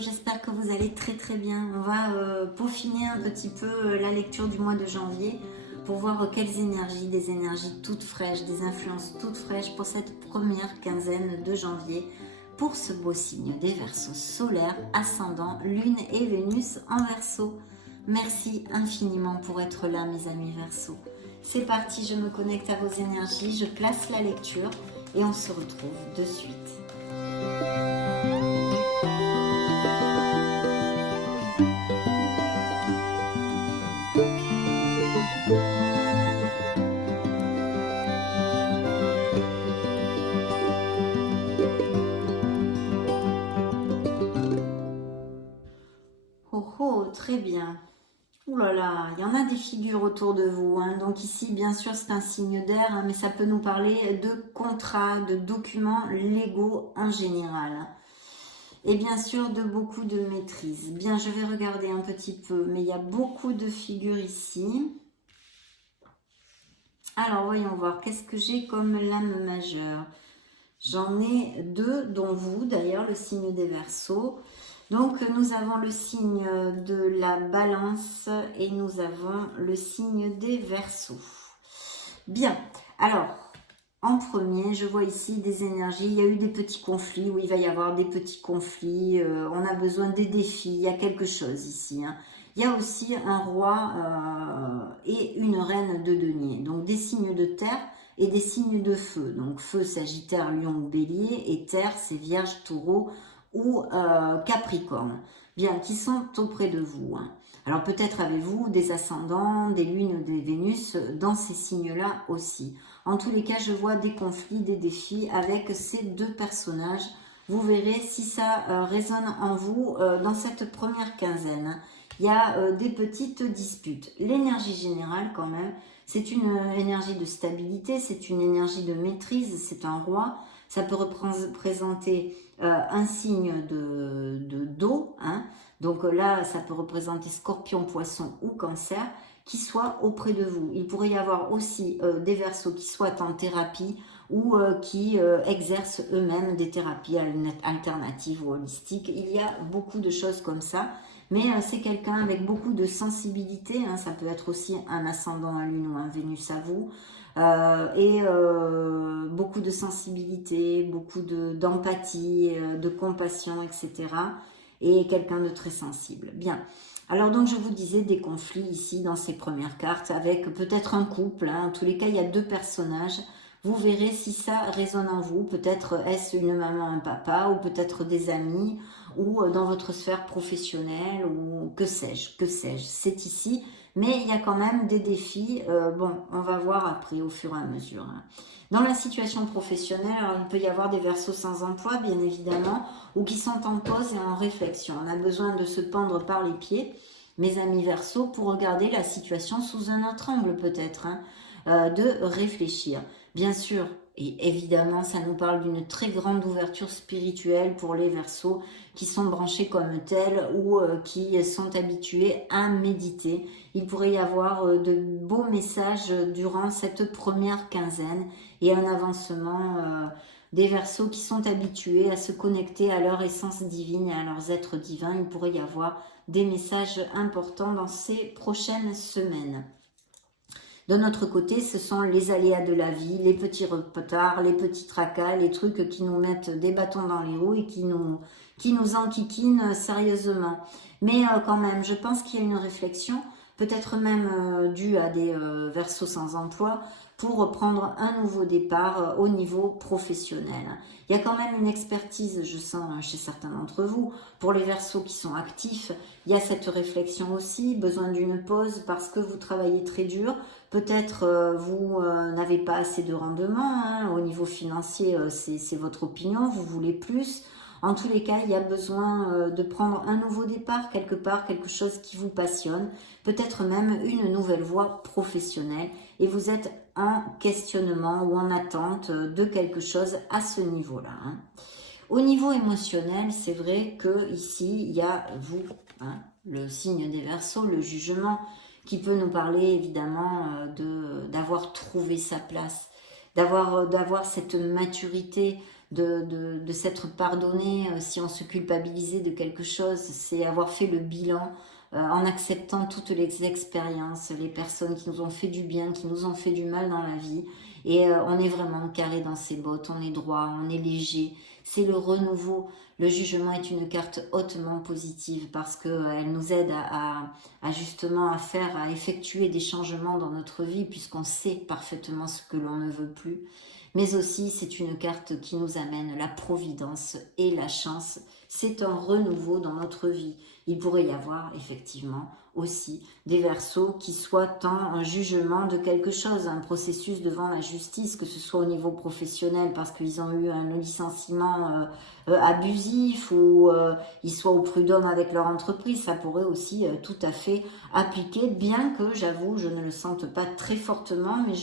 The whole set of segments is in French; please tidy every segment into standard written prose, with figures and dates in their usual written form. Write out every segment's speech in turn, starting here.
J'espère que vous allez très bien. On va peaufiner un petit peu la lecture du mois de janvier pour voir quelles énergies, des énergies toutes fraîches, des influences toutes fraîches pour cette première quinzaine de janvier pour ce beau signe des Verseaux solaires, ascendant, lune et Vénus en Verseau. Merci infiniment pour être là mes amis Verseaux. C'est parti, je me connecte à vos énergies, je place la lecture et on se retrouve de suite. Oh oh, très bien. Ouh là là, il y en a des figures autour de vous. Hein. Donc ici, bien sûr, c'est un signe d'air, hein, mais ça peut nous parler de contrats, de documents légaux en général. Et bien sûr, de beaucoup de maîtrise. Bien, je vais regarder un petit peu, mais il y a beaucoup de figures ici. Alors, voyons voir, qu'est-ce que j'ai comme lame majeure? J'en ai deux, dont vous, d'ailleurs, le signe des Verseaux. Donc, nous avons le signe de la Balance et nous avons le signe des Verseaux. Bien, alors, en premier, je vois ici des énergies. Il y a eu des petits conflits, où il va y avoir des petits conflits. On a besoin des défis, il y a quelque chose ici. Hein. Il y a aussi un roi et une reine de denier. Donc, des signes de terre et des signes de feu. Donc, feu, Sagittaire, Lion ou Bélier. Et terre, c'est Vierge, Taureau ou Capricorne, bien, qui sont auprès de vous. Hein. Alors peut-être avez-vous des ascendants, des lunes, des Vénus dans ces signes-là aussi. En tous les cas, je vois des conflits, des défis avec ces deux personnages. Vous verrez si ça résonne en vous dans cette première quinzaine. Il y a des petites disputes. L'énergie générale quand même, c'est une énergie de stabilité, c'est une énergie de maîtrise, c'est un roi. Ça peut représenter un signe d'eau, hein. Donc là, ça peut représenter Scorpion, Poisson ou Cancer, qui soit auprès de vous. Il pourrait y avoir aussi des Verseaux qui soient en thérapie ou qui exercent eux-mêmes des thérapies alternatives ou holistiques. Il y a beaucoup de choses comme ça. Mais c'est quelqu'un avec beaucoup de sensibilité, hein, ça peut être aussi un ascendant, un lune ou un Vénus à vous, beaucoup de sensibilité, beaucoup d'empathie, de compassion, etc. Et quelqu'un de très sensible. Bien. Alors donc je vous disais des conflits ici dans ces premières cartes avec peut-être un couple, hein. En tous les cas il y a deux personnages. Vous verrez si ça résonne en vous, peut-être est-ce une maman, un papa, ou peut-être des amis, ou dans votre sphère professionnelle, ou que sais-je, c'est ici, mais il y a quand même des défis, bon, on va voir après au fur et à mesure. Hein. Dans la situation professionnelle, alors, il peut y avoir des Verseaux sans emploi, bien évidemment, ou qui sont en pause et en réflexion. On a besoin de se pendre par les pieds, mes amis Verseaux, pour regarder la situation sous un autre angle peut-être, hein, de réfléchir. Bien sûr, et évidemment, ça nous parle d'une très grande ouverture spirituelle pour les Verseaux qui sont branchés comme tels ou qui sont habitués à méditer. Il pourrait y avoir de beaux messages durant cette première quinzaine et un avancement des Verseaux qui sont habitués à se connecter à leur essence divine et à leurs êtres divins. Il pourrait y avoir des messages importants dans ces prochaines semaines. De notre côté, ce sont les aléas de la vie, les petits retards, les petits tracas, les trucs qui nous mettent des bâtons dans les roues et qui nous enquiquinent sérieusement. Mais quand même, je pense qu'il y a une réflexion, peut-être même due à des Verseaux sans emploi, pour prendre un nouveau départ au niveau professionnel. Il y a quand même une expertise, je sens chez certains d'entre vous, pour les Verseaux qui sont actifs. Il y a cette réflexion aussi, besoin d'une pause parce que vous travaillez très dur. Peut-être vous n'avez pas assez de rendement, hein, au niveau financier, c'est votre opinion, vous voulez plus. En tous les cas, il y a besoin de prendre un nouveau départ, quelque part, quelque chose qui vous passionne, peut-être même une nouvelle voie professionnelle, et vous êtes en questionnement ou en attente de quelque chose à ce niveau-là. Hein. Au niveau émotionnel, c'est vrai que ici il y a vous, hein, le signe des Verseaux, le jugement, qui peut nous parler évidemment d'avoir trouvé sa place, d'avoir cette maturité, de s'être pardonné si on se culpabilisait de quelque chose, c'est avoir fait le bilan en acceptant toutes les expériences, les personnes qui nous ont fait du bien, qui nous ont fait du mal dans la vie. Et on est vraiment carré dans ses bottes, on est droit, on est léger. C'est le renouveau. Le jugement est une carte hautement positive parce qu'elle nous aide justement à effectuer des changements dans notre vie puisqu'on sait parfaitement ce que l'on ne veut plus. Mais aussi, c'est une carte qui nous amène la providence et la chance. C'est un renouveau dans notre vie. Il pourrait y avoir effectivement aussi des Verseaux qui souhaitent un jugement de quelque chose, un processus devant la justice, que ce soit au niveau professionnel parce qu'ils ont eu un licenciement abusif ou ils soient au prud'homme avec leur entreprise. Ça pourrait aussi tout à fait appliquer, bien que j'avoue, je ne le sente pas très fortement, mais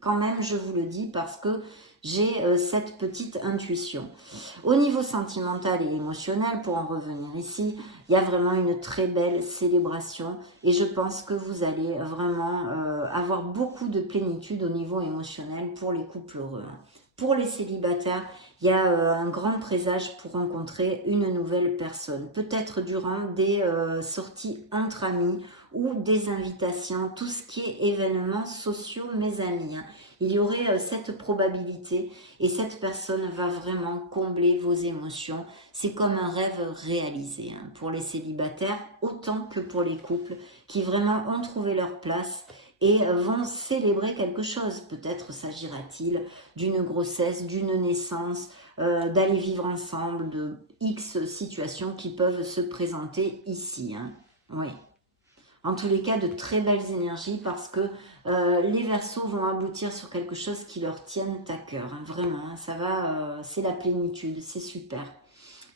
quand même, je vous le dis parce que j'ai cette petite intuition. Au niveau sentimental et émotionnel, pour en revenir ici, il y a vraiment une très belle célébration et je pense que vous allez vraiment avoir beaucoup de plénitude au niveau émotionnel pour les couples heureux. Pour les célibataires, il y a un grand présage pour rencontrer une nouvelle personne, peut-être durant des sorties entre amis ou des invitations, tout ce qui est événements sociaux, mes amis. Il y aurait cette probabilité et cette personne va vraiment combler vos émotions. C'est comme un rêve réalisé pour les célibataires autant que pour les couples qui vraiment ont trouvé leur place et vont célébrer quelque chose. Peut-être s'agira-t-il d'une grossesse, d'une naissance, d'aller vivre ensemble, de X situations qui peuvent se présenter ici. Oui. En tous les cas, de très belles énergies parce que les Verseaux vont aboutir sur quelque chose qui leur tienne à cœur. Vraiment, ça va, c'est la plénitude, c'est super.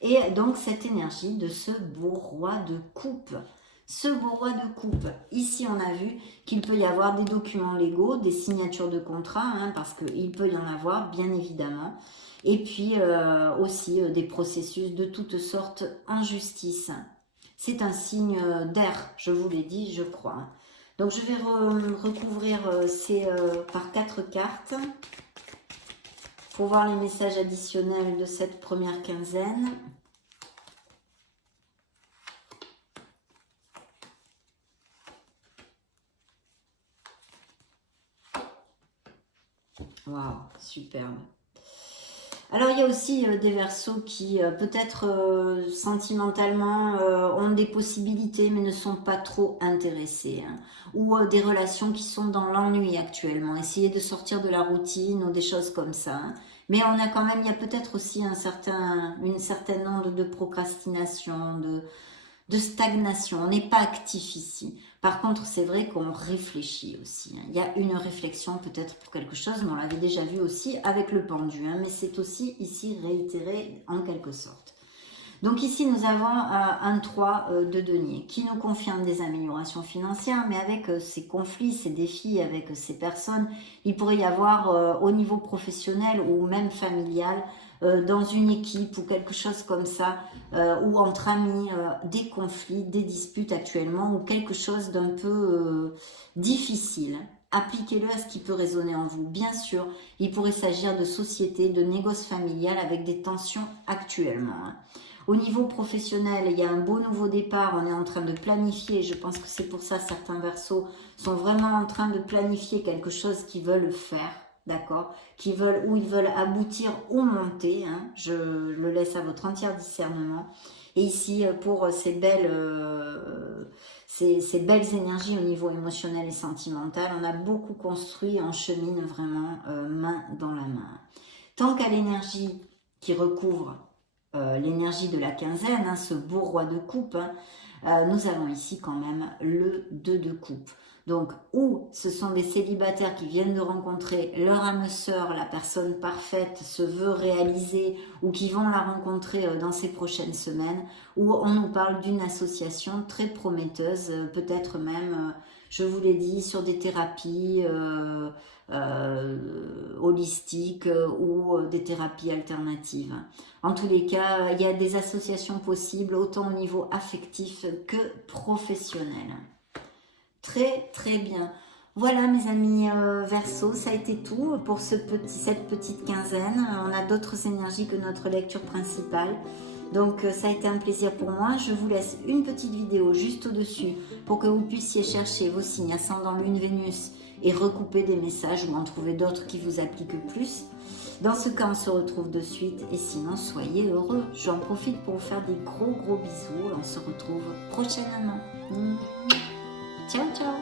Et donc, cette énergie de ce beau roi de coupe. Ce beau roi de coupe, ici on a vu qu'il peut y avoir des documents légaux, des signatures de contrats, parce qu'il peut y en avoir, bien évidemment. Et puis aussi des processus de toutes sortes en justice. C'est un signe d'air, je vous l'ai dit, je crois. Donc je vais recouvrir par 4 cartes pour voir les messages additionnels de cette première quinzaine. Waouh, superbe. Alors, il y a aussi des Verseaux qui, peut-être sentimentalement, ont des possibilités, mais ne sont pas trop intéressés. Ou des relations qui sont dans l'ennui actuellement. Essayer de sortir de la routine ou des choses comme ça. Mais on a quand même, il y a peut-être aussi une certaine onde de procrastination, de stagnation. On n'est pas actif ici. Par contre, c'est vrai qu'on réfléchit aussi. Il y a une réflexion peut-être pour quelque chose, mais on l'avait déjà vu aussi avec le pendu. Mais c'est aussi ici réitéré en quelque sorte. Donc ici, nous avons un 3 de denier qui nous confirme des améliorations financières, mais avec ces conflits, ces défis, avec ces personnes, il pourrait y avoir au niveau professionnel ou même familial, dans une équipe ou quelque chose comme ça, ou entre amis, des conflits, des disputes actuellement, ou quelque chose d'un peu difficile. Appliquez-le à ce qui peut résonner en vous. Bien sûr, il pourrait s'agir de société, de négoce familial avec des tensions actuellement. Au niveau professionnel, il y a un beau nouveau départ, on est en train de planifier, je pense que c'est pour ça que certains Verseaux sont vraiment en train de planifier quelque chose qu'ils veulent faire, d'accord, ou ils veulent aboutir ou monter, je le laisse à votre entier discernement. Et ici, pour ces belles énergies au niveau émotionnel et sentimental, on a beaucoup construit, on chemine vraiment main dans la main. Tant qu'à l'énergie qui recouvre l'énergie de la quinzaine, ce beau roi de coupe, nous avons ici quand même le 2 de coupe. Donc, ou ce sont des célibataires qui viennent de rencontrer leur âme sœur, la personne parfaite, se veut réaliser, ou qui vont la rencontrer dans ces prochaines semaines, ou on nous parle d'une association très prometteuse, peut-être même, je vous l'ai dit, sur des thérapies holistiques ou des thérapies alternatives. En tous les cas, il y a des associations possibles, autant au niveau affectif que professionnel. Très très bien. Voilà mes amis Verseau, ça a été tout pour cette petite quinzaine. On a d'autres énergies que notre lecture principale. Donc ça a été un plaisir pour moi. Je vous laisse une petite vidéo juste au-dessus pour que vous puissiez chercher vos signes ascendant Lune, Vénus et recouper des messages ou en trouver d'autres qui vous appliquent plus. Dans ce cas, on se retrouve de suite et sinon, soyez heureux. J'en profite pour vous faire des gros bisous. On se retrouve prochainement. Ciao, ciao.